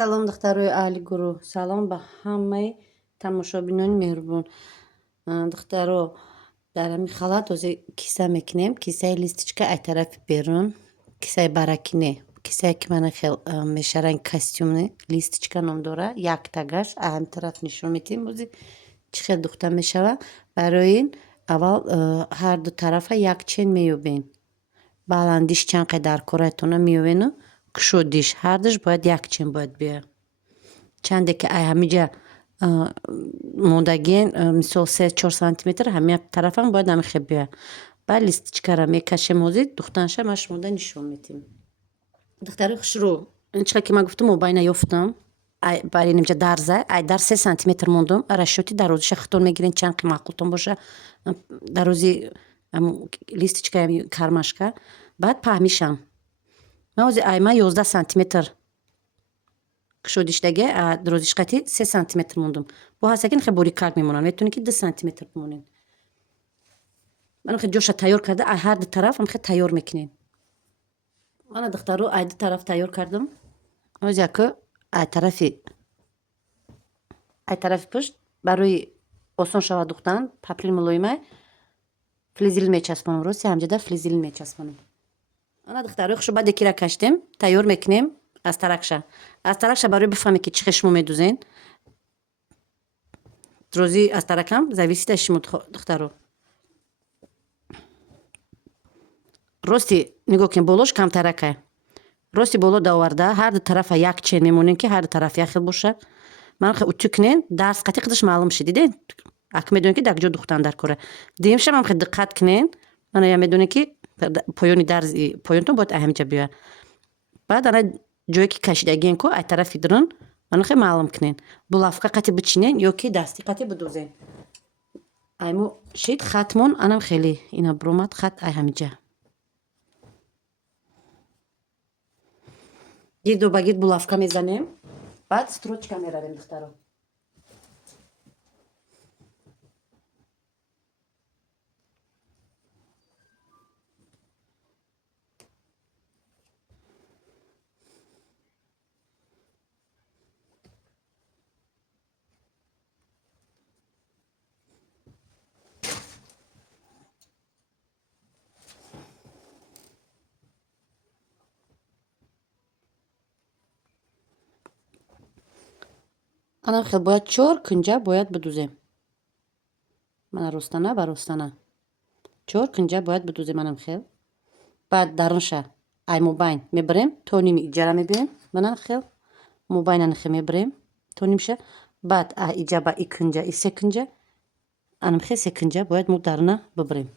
Салом духтарои аҳли гурӯҳ. Салом ба ҳамаи тамошобинони меҳрубон. Духтаро, дар ҳамин халат ҳозир киса мекунем. Кисаи листичка ай тарафи берун, кисаи баракине, кисае ки мана хел мешаранг костюмне листичка ном дора. Як тагаш ай ҳамин тараф нишон медиҳем. Бозӣ чӣ хел духта мешава. Барои ин аввал ҳар ду тарафа як чен меёбем. Баландиш чанд қадар коратона меёбену кушодиш ҳардаш бояд як чен бояд биёяд. Чанде ки ай ҳамиҷа мондагиен мисол 3-4 сантиметр ҳамин тарафам бояд ҳамин хел биёяд. Баъд листичкаро мекашем ҳозир духтанаша ма шумода нишон медиҳем. Духтари хушрӯ, ин чиқар ки ман гуфтам мобайна ёфтам. Ай бари нимҷа дарза ай дар 3 сантиметр мондум. Расчёти дарозиша хитон мегирем чанд ки маъқултон боша. Дарози листичка кармашка. Баъд паҳмишам. Ман ҳозир ай ман 11 сантиметр кушодишдаги дарозиш қати 3 сантиметр мондум. Бо ҳаста ки хеле борикак мемонад. Метавонед ки 2 сантиметр бимонед. Ман хеле ҷоша тайёр карда ай ҳар ду тараф хеле тайёр мекунем. Мана духтаро ай ду тараф тайёр кардам. Ҳозир яко ай тарафи пушт барои осон шавад духтан паплин мулоимай флизелин мечаспонам. Рости ҳамҷада флизелин мечаспонам. Ана духтарои хушро баъде ки ра каштем тайёр мекунем аз таракша барои бифаҳме ки чӣ хел шумо медӯзен. Дрози аз таракам зависит аз шумо духтаро. Рости нигоҳ кунед болош камтаракай. Рости боло даварда ҳар ду тарафа як чен мемонем ки ҳар ду тараф як хел боша. Ман хел утю кунен дарз қати қадаш маълум шид. Дидед? Ак медонед ки дагҷо духтан дар кора. Дуюмша ман хел диққат кунен. Мана я медонед ки поёни дарзи поёнтон бояд ай ҳамиҷа биёяд. Баъд ана ҷое ки кашидагиен ко ай тарафи дурун мана хел маълум кунен. Булавка қати бичинен ё ки дастӣ қати бидӯзен. Ай мо шид хатмон анам хеле ина биромад хат ай ҳамиҷа. Гирдо ба гирд булавка мезанем. Баъд строчка меравем духтаро. Анам хел бояд 4 кунҷа бояд бидӯзем. Мана ростана ба ростана 4 кунҷа бояд бидӯзем анам хел. Баъд дарунша ай мобайн мебарем то ними иҷара мебиёем. Мана хел мобайнани хел мебарем то нимша. Баъд ай иҷа ба и кунҷа и 3 кунҷа анам хел 3 кунҷа бояд мо даруна бибарем.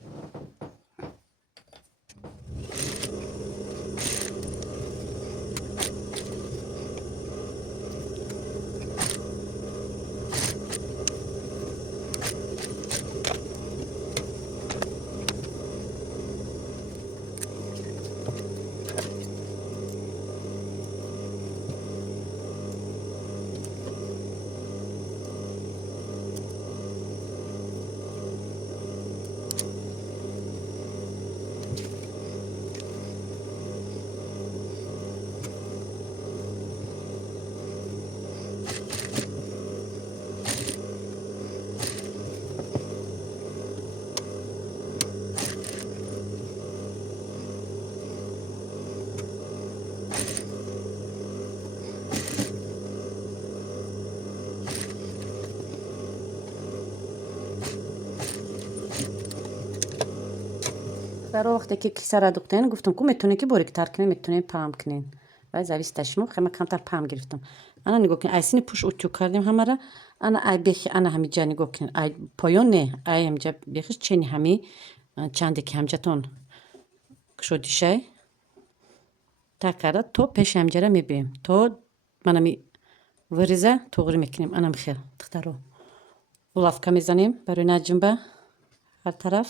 Дар вақте ки кисара духтен гуфтам ку метавонед ки бориктар кунед, метавонед паҳм кунед. Вай зависит аз шумо. Хеле ман камтар паҳм гирифтам. Ана нигоҳ кунед ай сини пуш утю кардем ҳамара. Ана ай бехи ана ҳамиҷа нигоҳ кунед. Ай поён не ай ҳамиҷа бехиш чени ҳами чанде ки ҳамиҷатон кушодишай так карда то пеши ҳамиҷара мебиёем. То манами выреза тоғри мекунем. Анам хел духтаро. Булавка мезанем барои наҷнба ҳар тараф.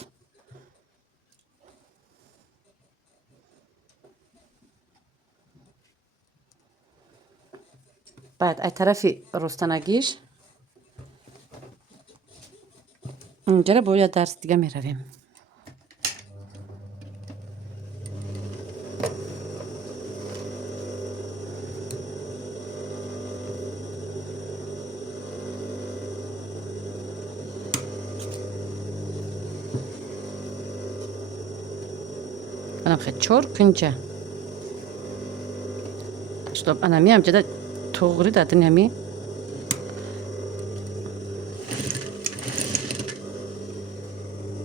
Баъд ай тарафи ростанагиш инҷара бояд дарз дига меравем. منم خیلی چور کنجا شطب أنا ميام جدا توغري دادن يمي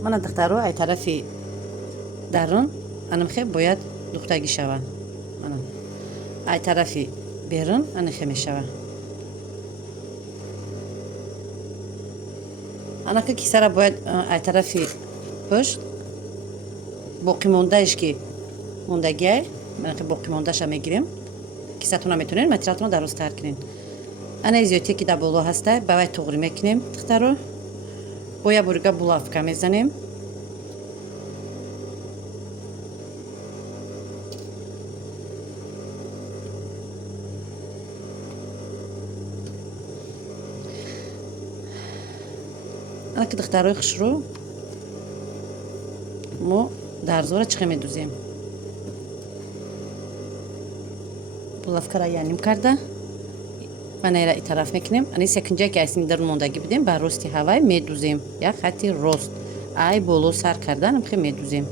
من دخترو ای طرفی درون أنا مخي باید دختگی شوم منم ای طرفی بیرون أنا خیلی شوم أنا که کیسه را باید ای طرفی پشت باقی موندهش که موندگی من که باقی موندهش هم میگیریم کیسه‌تون هم میتونین متریالتون رو درست کنین أنا زیادی که در بالا هسته باید توغری میکنیم دخترو باید برگا بولافکا میزنیم أنا که دختروی خشرو ما در زور چخه میدوزیم بولافکا را یعنیم کرده من ایره ای طرف میکنیم انی سکنجه که ایسیم در موندگی بدیم بر راستی هوای میدوزیم یا خطی راست ای بولو سر کردن هم خیلی میدوزیم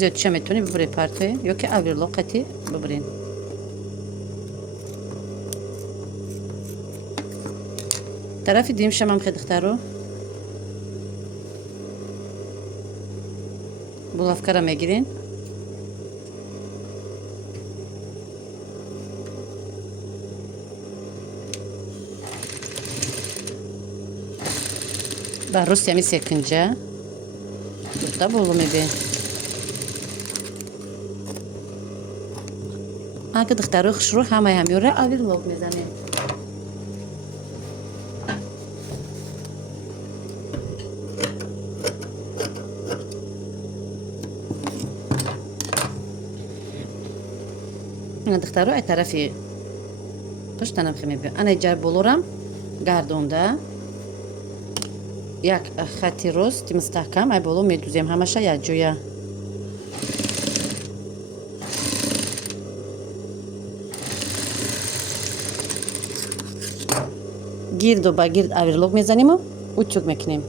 زیاد چه میتونی ببری پارتوی یا که اویرلو قطی ببرین طرفی دیم شمم خیلی دخترو بولافکا را میگیرین بر راست یمی سکنجه دوتا بولو میبین اگه دخترو خشرو همه همیوره اویر لوگ میزنیم این دخترو ای طرفی پشتنم خیلی میبین انا ایجار بولورم گردونده یک خطی راست مستحکم ای بولو میدوزیم همشه یک جویه گیرد و با گیرد اویرلوگ میزنیم و اوچوک میکنیم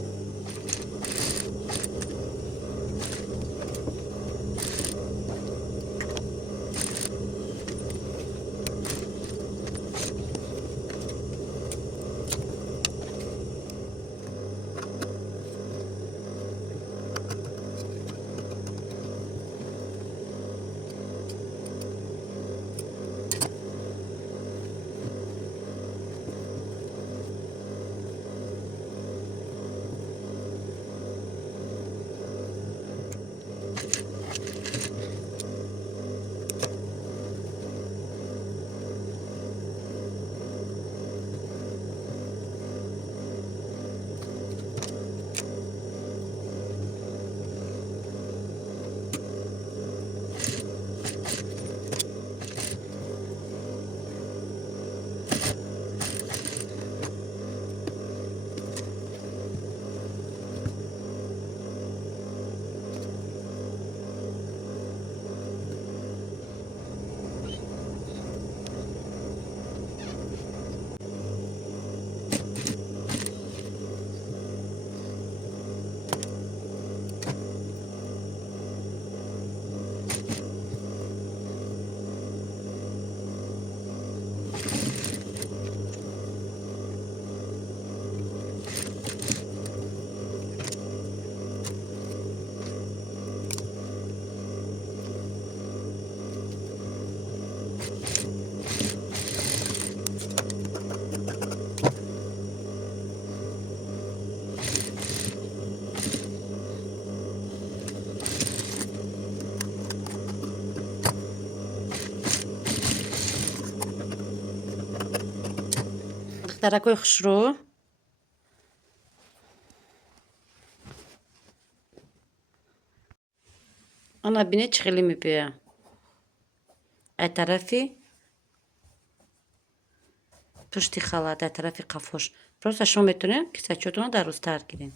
دخترکوی خشرو انا بینه چخیلی میپیه ای طرفی پشتی خالات ای طرفی قفوش просто شما میتونین کیسه‌چاتون رو درست‌تر گیرین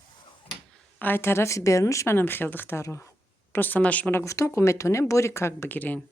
ای طرفی بیرونش منم خیلی دخترو просто من شما را گفتم که میتونین بوری کاک بگیرین